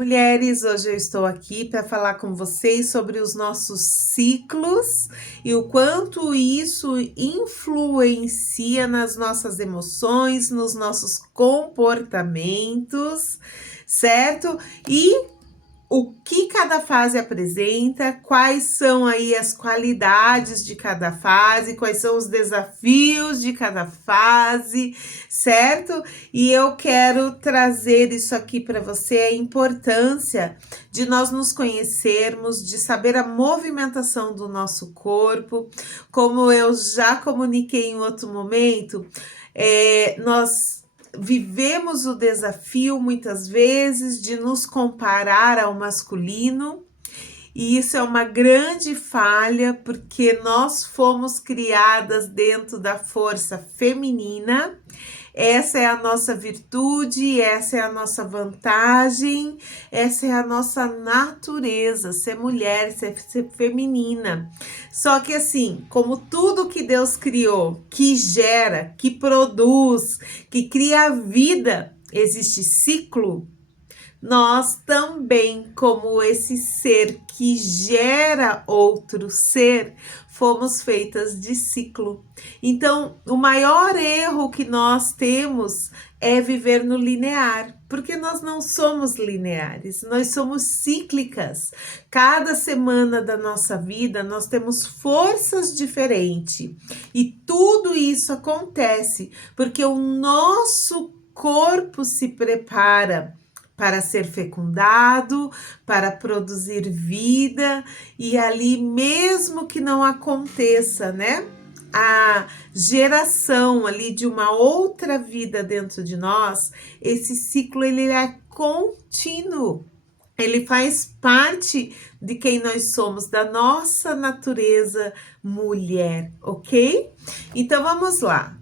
Mulheres, hoje eu estou aqui para falar com vocês sobre os nossos ciclos e o quanto isso influencia nas nossas emoções, nos nossos comportamentos, certo? E o que cada fase apresenta, quais são aí as qualidades de cada fase, quais são os desafios de cada fase, certo? E eu quero trazer isso aqui para você, a importância de nós nos conhecermos, de saber a movimentação do nosso corpo, como eu já comuniquei em outro momento, nós vivemos o desafio muitas vezes de nos comparar ao masculino, e isso é uma grande falha, porque nós fomos criadas dentro da força feminina. Essa é a nossa virtude, essa é a nossa vantagem, essa é a nossa natureza, ser mulher, ser feminina. Só que assim, como tudo que Deus criou, que gera, que produz, que cria vida, existe ciclo, nós também, como esse ser que gera outro ser, fomos feitas de ciclo. Então, o maior erro que nós temos é viver no linear, porque nós não somos lineares, nós somos cíclicas. Cada semana da nossa vida nós temos forças diferentes e tudo isso acontece porque o nosso corpo se prepara para ser fecundado, para produzir vida, e ali, mesmo que não aconteça, né? A geração ali de uma outra vida dentro de nós, esse ciclo ele é contínuo. Ele faz parte de quem nós somos, da nossa natureza mulher, ok? Então vamos lá.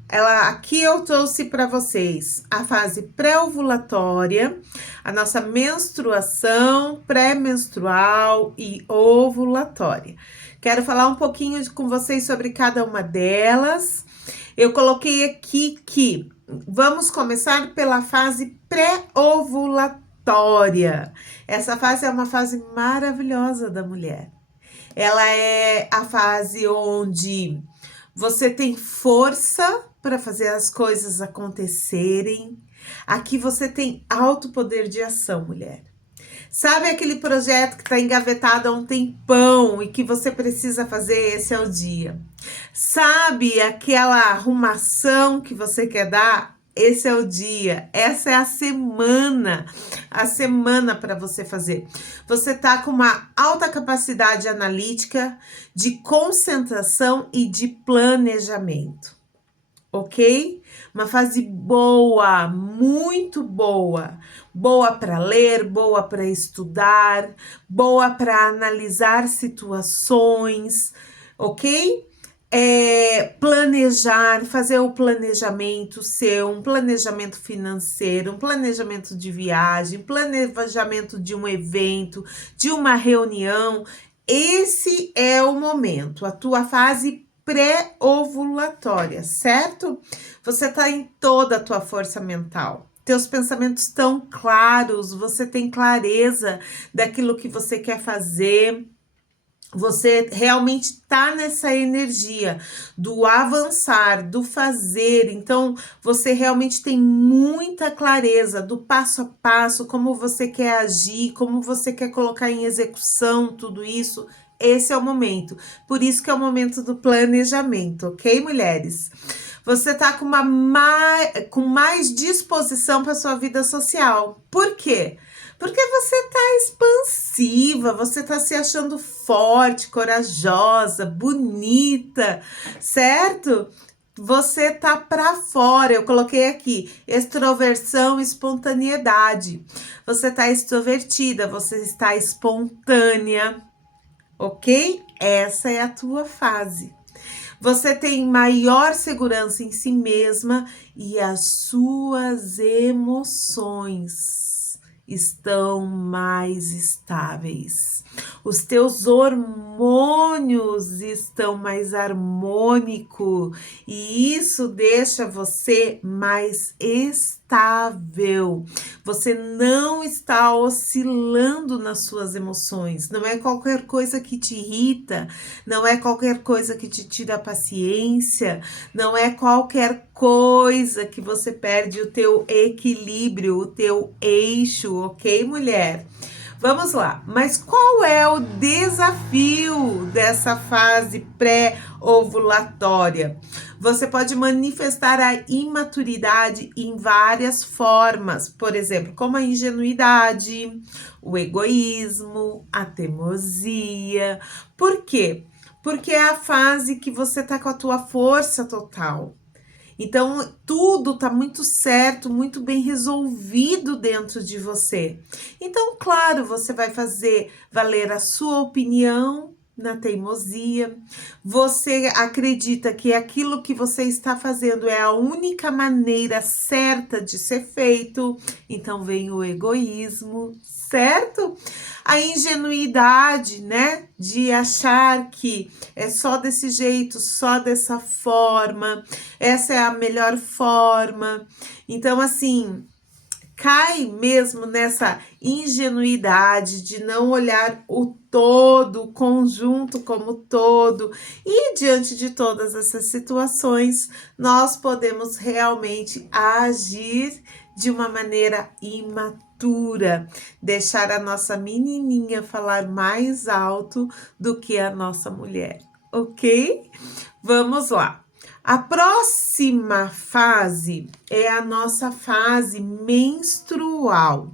Aqui eu trouxe para vocês a fase pré-ovulatória, a nossa menstruação, pré-menstrual e ovulatória. Quero falar um pouquinho com vocês sobre cada uma delas. Eu coloquei aqui que vamos começar pela fase pré-ovulatória. Essa fase é uma fase maravilhosa da mulher. Ela é a fase onde você tem força para fazer as coisas acontecerem. Aqui você tem alto poder de ação, mulher. Sabe aquele projeto que está engavetado há um tempão e que você precisa fazer? Esse é o dia. Sabe aquela arrumação que você quer dar? Esse é o dia, essa é a semana para você fazer. Você tá com uma alta capacidade analítica, de concentração e de planejamento, ok? Uma fase boa, muito boa. Boa para ler, boa para estudar, boa para analisar situações, ok? Planejar, fazer o planejamento seu, um planejamento financeiro, um planejamento de viagem, planejamento de um evento, de uma reunião. Esse é o momento, a tua fase pré-ovulatória, certo? Você está em toda a tua força mental. Teus pensamentos estão claros, você tem clareza daquilo que você quer fazer. Você realmente está nessa energia do avançar, do fazer. Então, você realmente tem muita clareza do passo a passo, como você quer agir, como você quer colocar em execução tudo isso. Esse é o momento. Por isso que é o momento do planejamento, ok, mulheres? Você tá com com mais disposição para sua vida social. Por quê? Porque você tá expansiva, você tá se achando forte, corajosa, bonita, certo? Você tá para fora. Eu coloquei aqui extroversão, espontaneidade. Você tá extrovertida, você está espontânea, ok? Essa é a tua fase. Você tem maior segurança em si mesma e as suas emoções estão mais estáveis. os teus hormônios estão mais harmônicos e isso deixa você mais estável. Você não está oscilando nas suas emoções. Não é qualquer coisa que te irrita, não é qualquer coisa que te tira a paciência, não é qualquer coisa que você perde o teu equilíbrio, o teu eixo, ok, mulher? Vamos lá, mas qual é o desafio dessa fase pré-ovulatória? Você pode manifestar a imaturidade em várias formas, por exemplo, como a ingenuidade, o egoísmo, a teimosia. Por quê? Porque é a fase que você tá com a tua força total. Então, tudo tá muito certo, muito bem resolvido dentro de você. Então, claro, você vai fazer valer a sua opinião na teimosia. Você acredita que aquilo que você está fazendo é a única maneira certa de ser feito. Então, vem o egoísmo, certo? A ingenuidade, né? De achar que é só desse jeito, só dessa forma, essa é a melhor forma. Então, assim, cai mesmo nessa ingenuidade de não olhar o todo, o conjunto como todo. E diante de todas essas situações, nós podemos realmente agir de uma maneira imatura, deixar a nossa menininha falar mais alto do que a nossa mulher, ok? Vamos lá. A próxima fase é a nossa fase menstrual.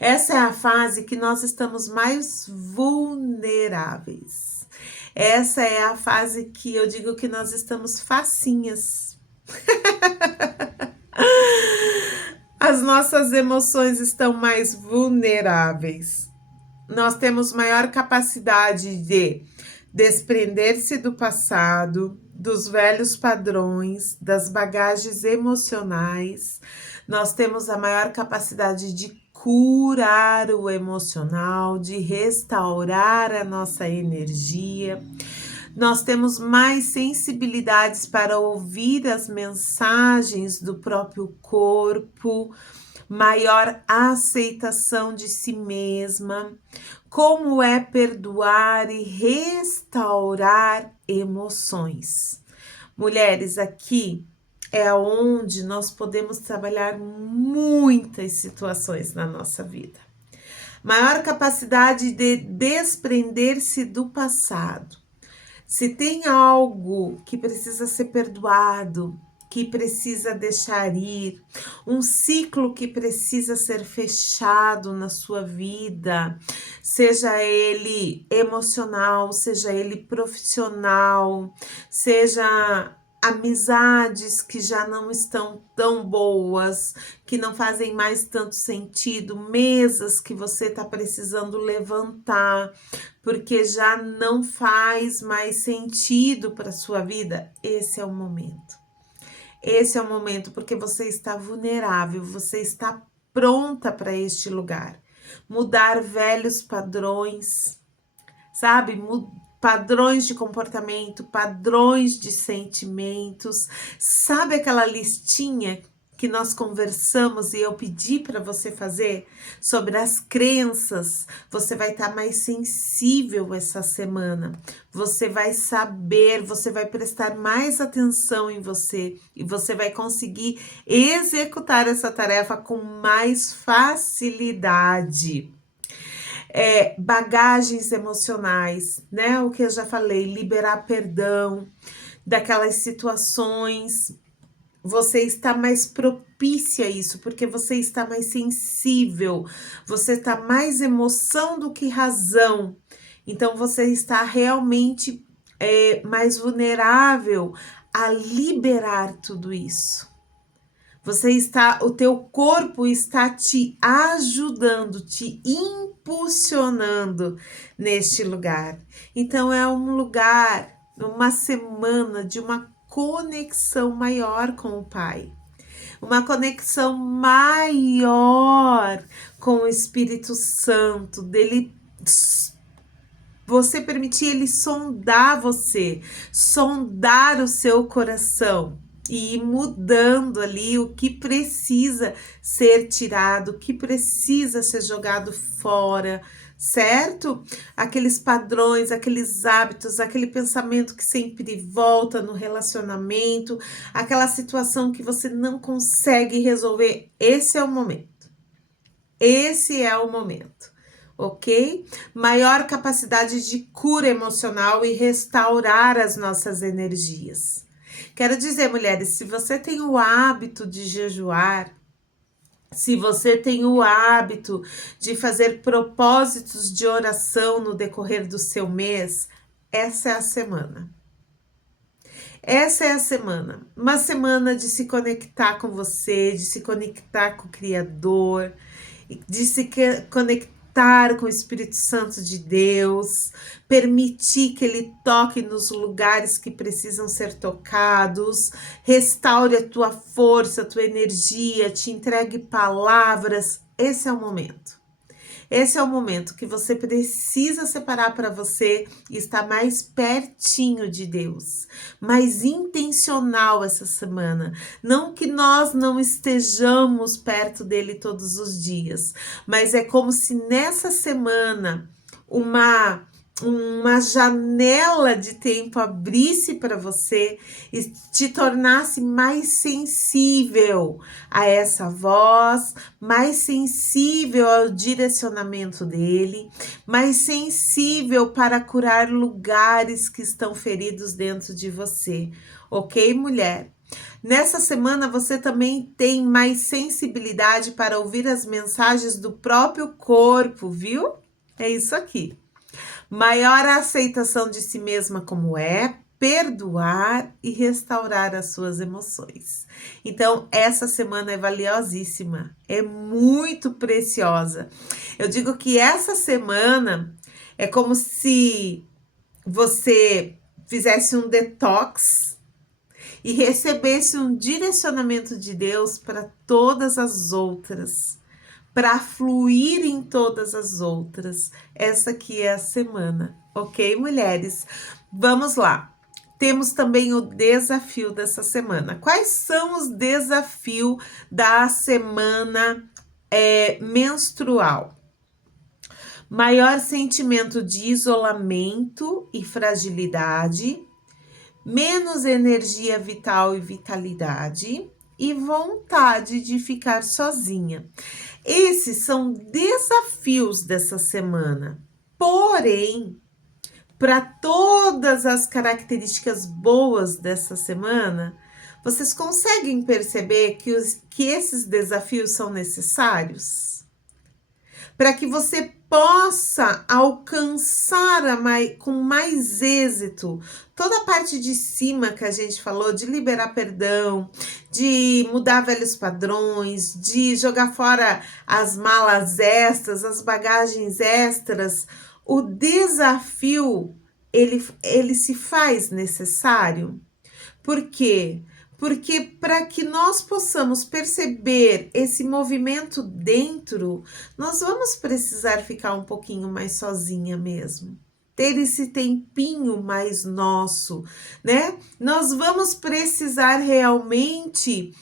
Essa é a fase que nós estamos mais vulneráveis. Essa é a fase que eu digo que nós estamos facinhas. As nossas emoções estão mais vulneráveis. Nós temos maior capacidade de desprender-se do passado, dos velhos padrões, das bagagens emocionais. Nós temos a maior capacidade de curar o emocional, de restaurar a nossa energia. Nós temos mais sensibilidades para ouvir as mensagens do próprio corpo, maior aceitação de si mesma, como é perdoar e restaurar emoções. Mulheres, aqui é onde nós podemos trabalhar muitas situações na nossa vida. Maior capacidade de desprender-se do passado. Se tem algo que precisa ser perdoado, que precisa deixar ir, um ciclo que precisa ser fechado na sua vida, seja ele emocional, seja ele profissional, seja amizades que já não estão tão boas, que não fazem mais tanto sentido, mesas que você está precisando levantar, porque já não faz mais sentido para sua vida. Esse é o momento. Esse é o momento porque você está vulnerável, você está pronta para este lugar. Mudar velhos padrões, sabe? Padrões de comportamento, padrões de sentimentos. Sabe aquela listinha que nós conversamos e eu pedi para você fazer sobre as crenças? Você vai estar mais sensível essa semana. Você vai saber, você vai prestar mais atenção em você e você vai conseguir executar essa tarefa com mais facilidade. Bagagens emocionais, né? O que eu já falei, liberar perdão daquelas situações. Você está mais propícia a isso, porque você está mais sensível, você está mais emoção do que razão. Então, você está realmente mais vulnerável a liberar tudo isso. O teu corpo está te ajudando, te impulsionando neste lugar. Então, é um lugar, uma semana de uma conexão maior com o Pai, uma conexão maior com o Espírito Santo, dele você permitir ele sondar você, sondar o seu coração e ir mudando ali o que precisa ser tirado, o que precisa ser jogado fora, certo? Aqueles padrões, aqueles hábitos, aquele pensamento que sempre volta no relacionamento, aquela situação que você não consegue resolver. Esse é o momento. Esse é o momento, ok? Maior capacidade de cura emocional e restaurar as nossas energias. Quero dizer, mulheres, se você tem o hábito de jejuar, se você tem o hábito de fazer propósitos de oração no decorrer do seu mês, essa é a semana. Essa é a semana. Uma semana de se conectar com você, de se conectar com o Criador, de se conectar com o Espírito Santo de Deus, permitir que ele toque nos lugares que precisam ser tocados, restaure a tua força, a tua energia, te entregue palavras. Esse é o momento. Esse é o momento que você precisa separar para você estar mais pertinho de Deus, mais intencional essa semana. Não que nós não estejamos perto dele todos os dias, mas é como se nessa semana uma janela de tempo abrisse para você e te tornasse mais sensível a essa voz, mais sensível ao direcionamento dele, mais sensível para curar lugares que estão feridos dentro de você, ok, mulher? Nessa semana você também tem mais sensibilidade para ouvir as mensagens do próprio corpo, viu? É isso aqui. Maior aceitação de si mesma como é, perdoar e restaurar as suas emoções. Então, essa semana é valiosíssima, é muito preciosa. Eu digo que essa semana é como se você fizesse um detox e recebesse um direcionamento de Deus para todas as outras, para fluir em todas as outras. Essa aqui é a semana, ok, mulheres? Vamos lá. Temos também o desafio dessa semana. Quais são os desafios da semana menstrual? Maior sentimento de isolamento e fragilidade, menos energia vital e vitalidade e vontade de ficar sozinha. Esses são desafios dessa semana. Porém, para todas as características boas dessa semana, vocês conseguem perceber que esses desafios são necessários? Para que você possa alcançar com mais êxito toda a parte de cima que a gente falou, de liberar perdão, de mudar velhos padrões, de jogar fora as malas extras, as bagagens extras. O desafio, ele se faz necessário. Por quê? Porque para que nós possamos perceber esse movimento dentro, nós vamos precisar ficar um pouquinho mais sozinha mesmo. Ter esse tempinho mais nosso, né? Nós vamos precisar realmente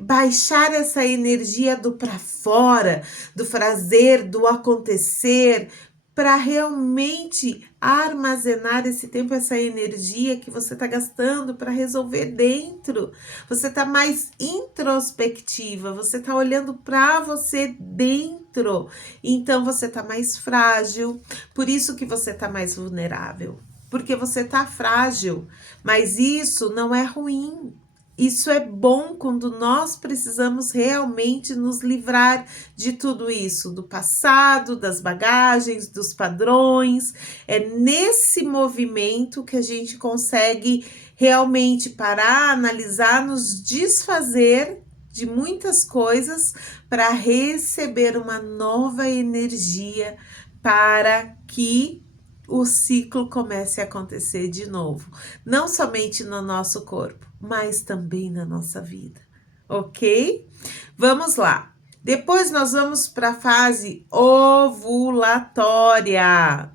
baixar essa energia do para fora, do fazer, do acontecer, para realmente armazenar esse tempo, essa energia que você está gastando para resolver dentro. Você está mais introspectiva, você está olhando para você dentro. Então você está mais frágil, por isso que você está mais vulnerável. Porque você está frágil, mas isso não é ruim. Isso é bom quando nós precisamos realmente nos livrar de tudo isso, do passado, das bagagens, dos padrões. É nesse movimento que a gente consegue realmente parar, analisar, nos desfazer de muitas coisas para receber uma nova energia para que o ciclo comece a acontecer de novo, não somente no nosso corpo, mas também na nossa vida, ok? Vamos lá. Depois nós vamos para a fase ovulatória.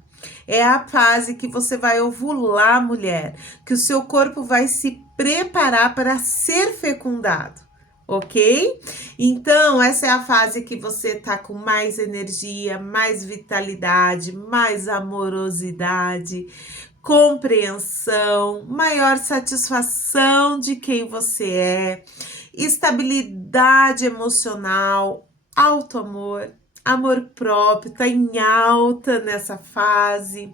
É a fase que você vai ovular, mulher, que o seu corpo vai se preparar para ser fecundado. Ok? Então, essa é a fase que você tá com mais energia, mais vitalidade, mais amorosidade, compreensão, maior satisfação de quem você é, estabilidade emocional, alto amor, amor próprio, tá em alta nessa fase.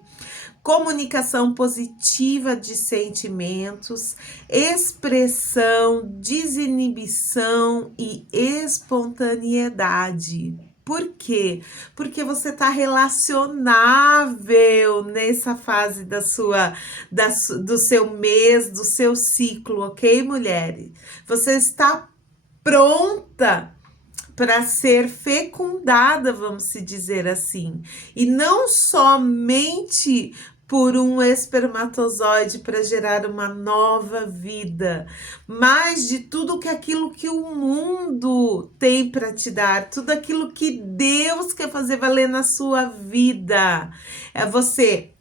Comunicação positiva de sentimentos, expressão, desinibição e espontaneidade. Por quê? Porque você está relacionável nessa fase do seu mês, do seu ciclo, ok, mulheres? Você está pronta para ser fecundada, vamos se dizer assim, e não somente por um espermatozoide para gerar uma nova vida, mas de tudo que aquilo que o mundo tem para te dar, tudo aquilo que Deus quer fazer valer na sua vida. É você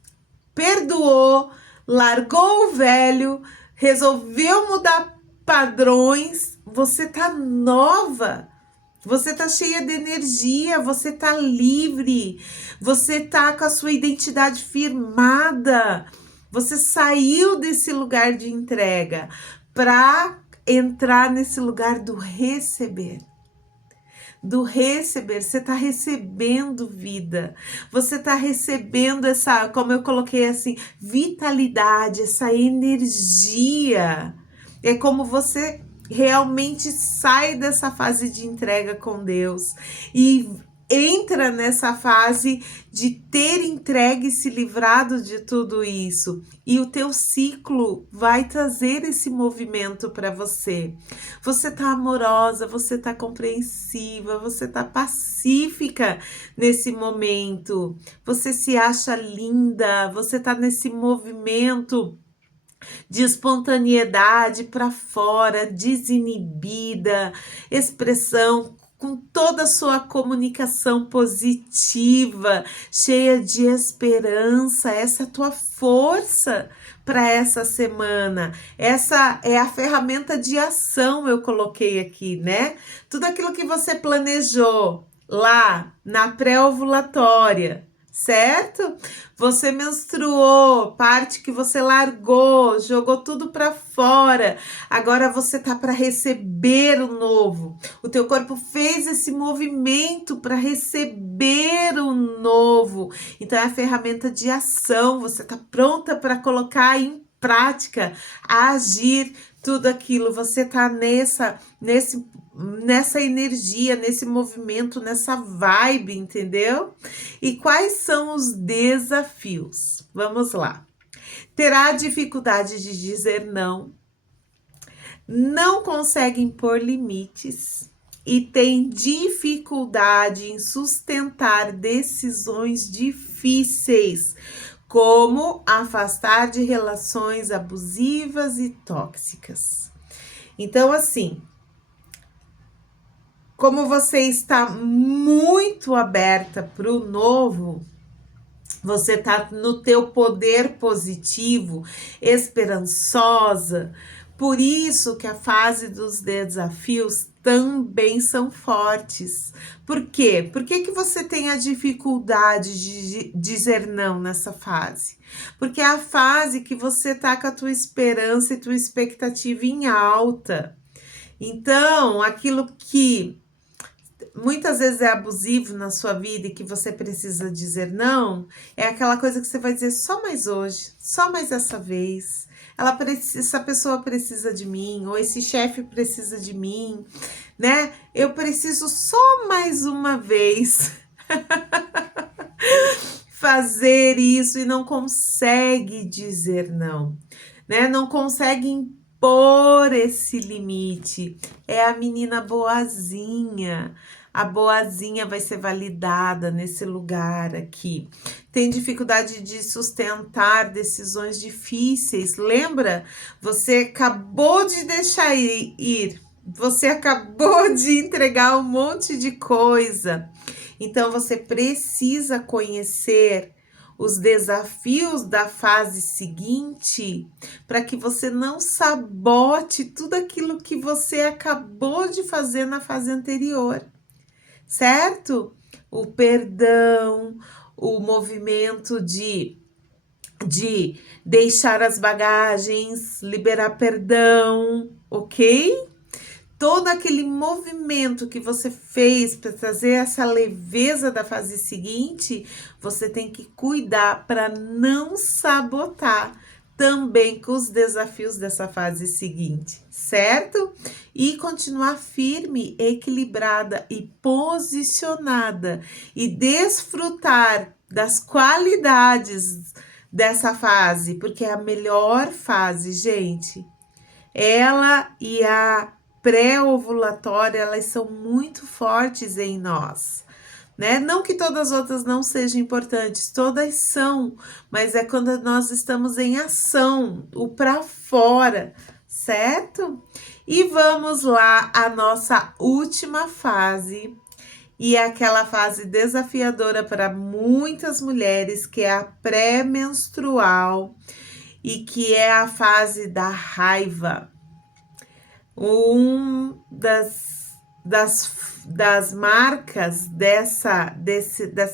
perdoou, largou o velho, resolveu mudar padrões, você tá nova. Você tá cheia de energia, você tá livre, você tá com a sua identidade firmada. Você saiu desse lugar de entrega para entrar nesse lugar do receber. Do receber, você tá recebendo vida. Você tá recebendo essa, como eu coloquei assim, vitalidade, essa energia. É como você realmente sai dessa fase de entrega com Deus e entra nessa fase de ter entregue e se livrado de tudo isso. E o teu ciclo vai trazer esse movimento para você. Você tá amorosa, você tá compreensiva, você tá pacífica nesse momento. Você se acha linda, você tá nesse movimento de espontaneidade para fora, desinibida, expressão com toda a sua comunicação positiva, cheia de esperança, essa é a tua força para essa semana. Essa é a ferramenta de ação, eu coloquei aqui, né? Tudo aquilo que você planejou lá na pré-ovulatória, certo? Você menstruou, parte que você largou, jogou tudo para fora. Agora você tá para receber o novo. O teu corpo fez esse movimento para receber o novo. Então é a ferramenta de ação. Você tá pronta para colocar em prática, agir tudo aquilo. Você tá nessa energia, nesse movimento, nessa vibe, entendeu? E quais são os desafios? Vamos lá. Terá dificuldade de dizer não, não consegue impor limites e tem dificuldade em sustentar decisões difíceis, como afastar de relações abusivas e tóxicas. Então, assim, como você está muito aberta para o novo, você está no teu poder positivo, esperançosa. Por isso que a fase dos desafios também são fortes. Por quê? Por que você tem a dificuldade de dizer não nessa fase? Porque é a fase que você tá com a tua esperança e tua expectativa em alta. Então, aquilo que muitas vezes é abusivo na sua vida e que você precisa dizer não, é aquela coisa que você vai dizer só mais hoje, só mais essa vez. Essa pessoa precisa de mim, ou esse chefe precisa de mim, né? Eu preciso só mais uma vez fazer isso e não consegue dizer não, né? Não consegue impor esse limite. É a menina boazinha. A boazinha vai ser validada nesse lugar aqui. Tem dificuldade de sustentar decisões difíceis. Lembra? Você acabou de deixar ir. Você acabou de entregar um monte de coisa. Então você precisa conhecer os desafios da fase seguinte, para que você não sabote tudo aquilo que você acabou de fazer na fase anterior, certo? O perdão, o movimento de deixar as bagagens, liberar perdão, ok? Todo aquele movimento que você fez para trazer essa leveza da fase seguinte, você tem que cuidar para não sabotar também com os desafios dessa fase seguinte, certo? E continuar firme, equilibrada e posicionada e desfrutar das qualidades dessa fase, porque é a melhor fase, gente. Ela e a pré-ovulatória, elas são muito fortes em nós, né? Não que todas as outras não sejam importantes, todas são, mas é quando nós estamos em ação, o para fora, certo? E vamos lá, a nossa última fase, e é aquela fase desafiadora para muitas mulheres, que é a pré-menstrual, e que é a fase da raiva. Das marcas dessa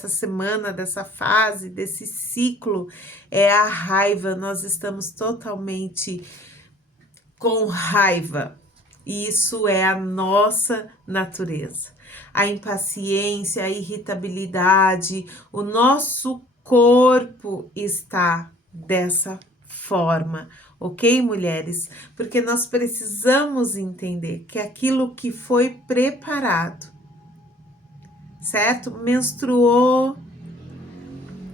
semana, dessa fase, desse ciclo, é a raiva. Nós estamos totalmente com raiva. Isso é a nossa natureza. A impaciência, a irritabilidade, o nosso corpo está dessa forma, ok, mulheres? Porque nós precisamos entender que aquilo que foi preparado, certo? Menstruou,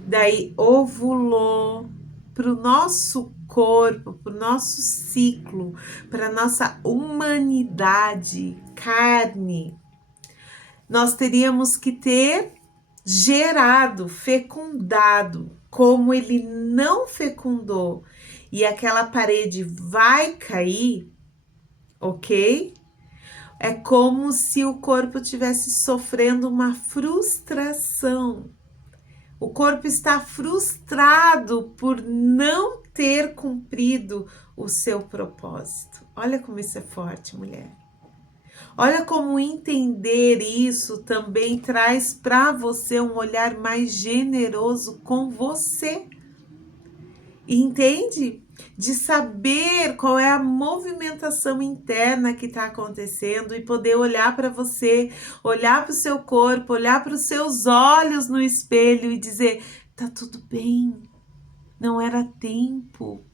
daí ovulou para o nosso corpo, para o nosso ciclo, para nossa humanidade, carne. Nós teríamos que ter gerado, fecundado, como ele não fecundou, e aquela parede vai cair, ok? É como se o corpo estivesse sofrendo uma frustração. O corpo está frustrado por não ter cumprido o seu propósito. Olha como isso é forte, mulher. Olha como entender isso também traz para você um olhar mais generoso com você. Entende? De saber qual é a movimentação interna que está acontecendo e poder olhar para você, olhar para o seu corpo, olhar para os seus olhos no espelho e dizer: tá tudo bem, não era tempo,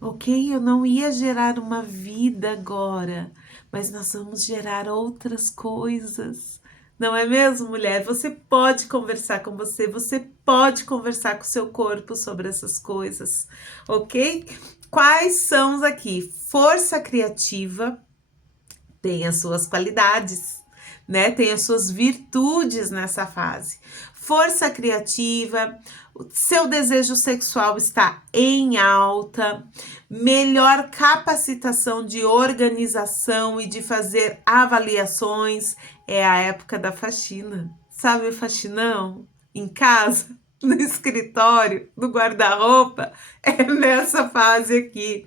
ok? Eu não ia gerar uma vida agora, mas nós vamos gerar outras coisas. Não é mesmo, mulher? Você pode conversar com você pode conversar com o seu corpo sobre essas coisas, ok? Quais são aqui? Força criativa tem as suas qualidades, né? Tem as suas virtudes nessa fase. Força criativa, seu desejo sexual está em alta, melhor capacitação de organização e de fazer avaliações, é a época da faxina. Sabe o faxinão? Em casa, no escritório, no guarda-roupa, é nessa fase aqui.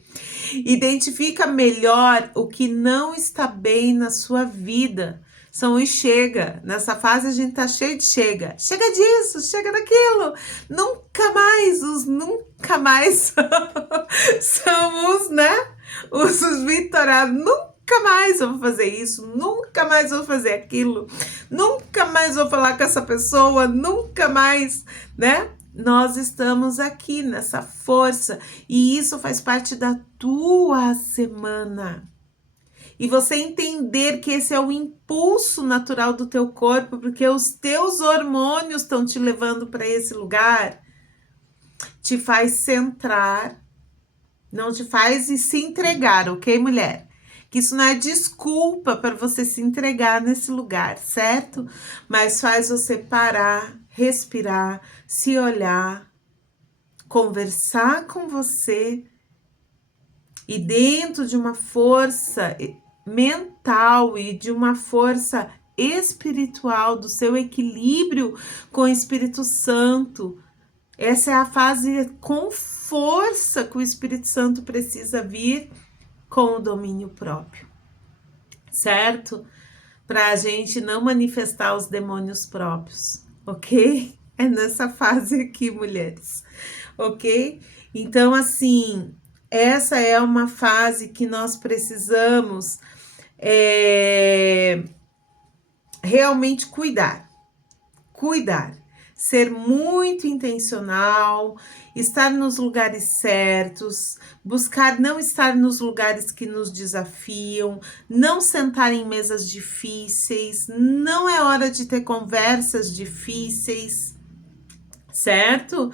Identifica melhor o que não está bem na sua vida. São os chega. Nessa fase a gente tá cheio de chega. Chega disso, chega daquilo. Nunca mais somos, né? Os vitorados. Nunca mais eu vou fazer isso, nunca mais vou fazer aquilo, nunca mais vou falar com essa pessoa, nunca mais, né? Nós estamos aqui nessa força e isso faz parte da tua semana. E você entender que esse é o impulso natural do teu corpo, porque os teus hormônios estão te levando para esse lugar, te faz centrar, não te faz se entregar, ok, mulher? Que isso não é desculpa para você se entregar nesse lugar, certo? Mas faz você parar, respirar, se olhar, conversar com você e dentro de uma força mental e de uma força espiritual, do seu equilíbrio com o Espírito Santo, Essa é a fase com força que o Espírito Santo precisa vir com o domínio próprio, certo? Para a gente não manifestar os demônios próprios, ok? É nessa fase aqui, mulheres, ok? Então, assim, essa é uma fase que nós precisamos realmente cuidar, ser muito intencional, estar nos lugares certos, buscar não estar nos lugares que nos desafiam, não sentar em mesas difíceis, não é hora de ter conversas difíceis, certo?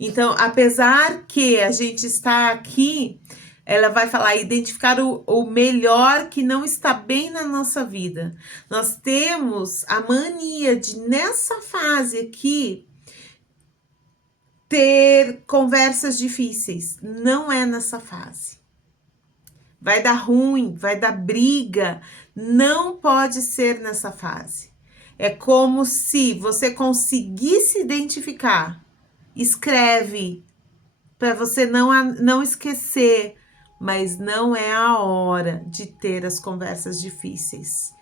Então, apesar que a gente está aqui, ela vai falar, identificar o melhor que não está bem na nossa vida. Nós temos a mania de, nessa fase aqui, ter conversas difíceis. Não é nessa fase. Vai dar ruim, vai dar briga. Não pode ser nessa fase. É como se você conseguisse identificar. Escreve para você não esquecer, mas não é a hora de ter as conversas difíceis.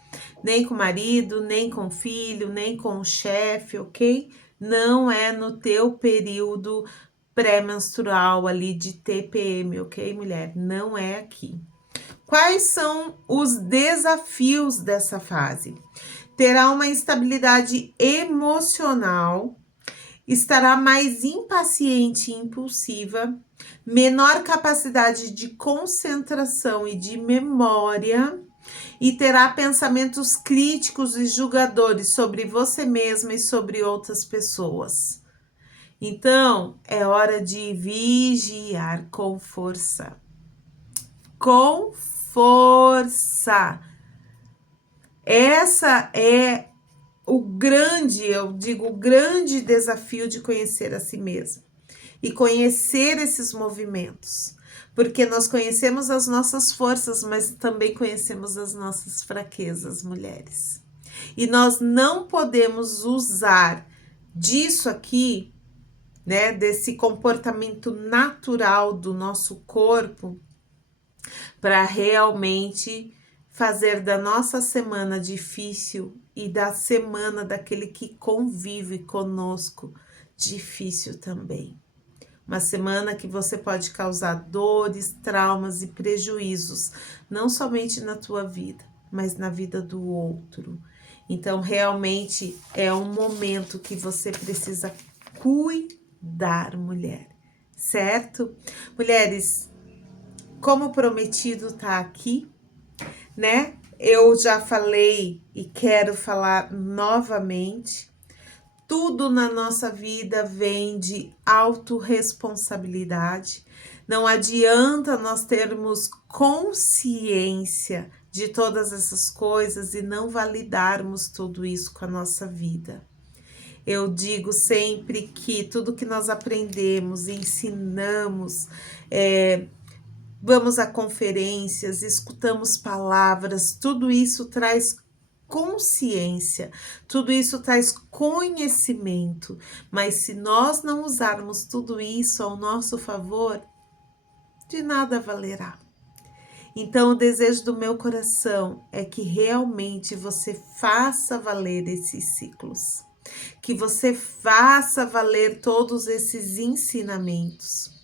Nem com o marido, nem com o filho, nem com o chefe, ok? Não é no teu período pré-menstrual ali de TPM, ok, mulher? Não é aqui. Quais são os desafios dessa fase? Terá uma instabilidade emocional, estará mais impaciente e impulsiva, menor capacidade de concentração e de memória, e terá pensamentos críticos e julgadores sobre você mesma e sobre outras pessoas. Então, é hora de vigiar com força. Com força. Essa é eu digo, o grande desafio de conhecer a si mesmo e conhecer esses movimentos, porque nós conhecemos as nossas forças, mas também conhecemos as nossas fraquezas, mulheres. E nós não podemos usar disso aqui, né, desse comportamento natural do nosso corpo, para realmente fazer da nossa semana difícil e da semana daquele que convive conosco difícil também. Uma semana que você pode causar dores, traumas e prejuízos, não somente na tua vida, mas na vida do outro. Então, realmente é um momento que você precisa cuidar, mulher, certo? Mulheres, como prometido, tá aqui, né? Eu já falei e quero falar novamente. Tudo na nossa vida vem de autorresponsabilidade. Não adianta nós termos consciência de todas essas coisas e não validarmos tudo isso com a nossa vida. Eu digo sempre que tudo que nós aprendemos, ensinamos, vamos a conferências, escutamos palavras, tudo isso traz consciência, tudo isso traz conhecimento, mas se nós não usarmos tudo isso ao nosso favor, de nada valerá. Então, o desejo do meu coração é que realmente você faça valer esses ciclos, que você faça valer todos esses ensinamentos.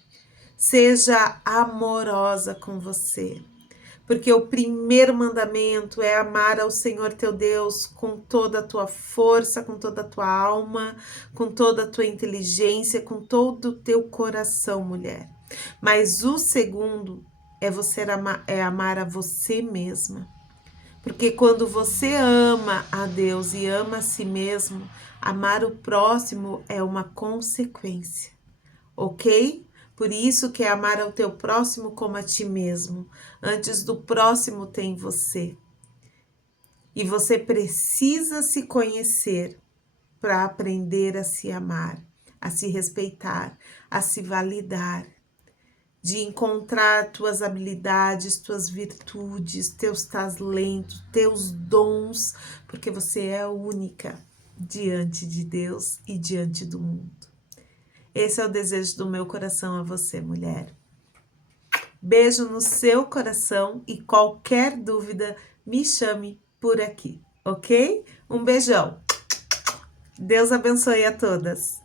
Seja amorosa com você, porque o primeiro mandamento é amar ao Senhor teu Deus com toda a tua força, com toda a tua alma, com toda a tua inteligência, com todo o teu coração, mulher. Mas o segundo é amar a você mesma. Porque quando você ama a Deus e ama a si mesmo, amar o próximo é uma consequência, ok? Por isso que é amar ao teu próximo como a ti mesmo. Antes do próximo tem você. E você precisa se conhecer para aprender a se amar, a se respeitar, a se validar, de encontrar tuas habilidades, tuas virtudes, teus talentos, teus dons, porque você é única diante de Deus e diante do mundo. Esse é o desejo do meu coração a você, mulher. Beijo no seu coração e qualquer dúvida, me chame por aqui, ok? Um beijão. Deus abençoe a todas.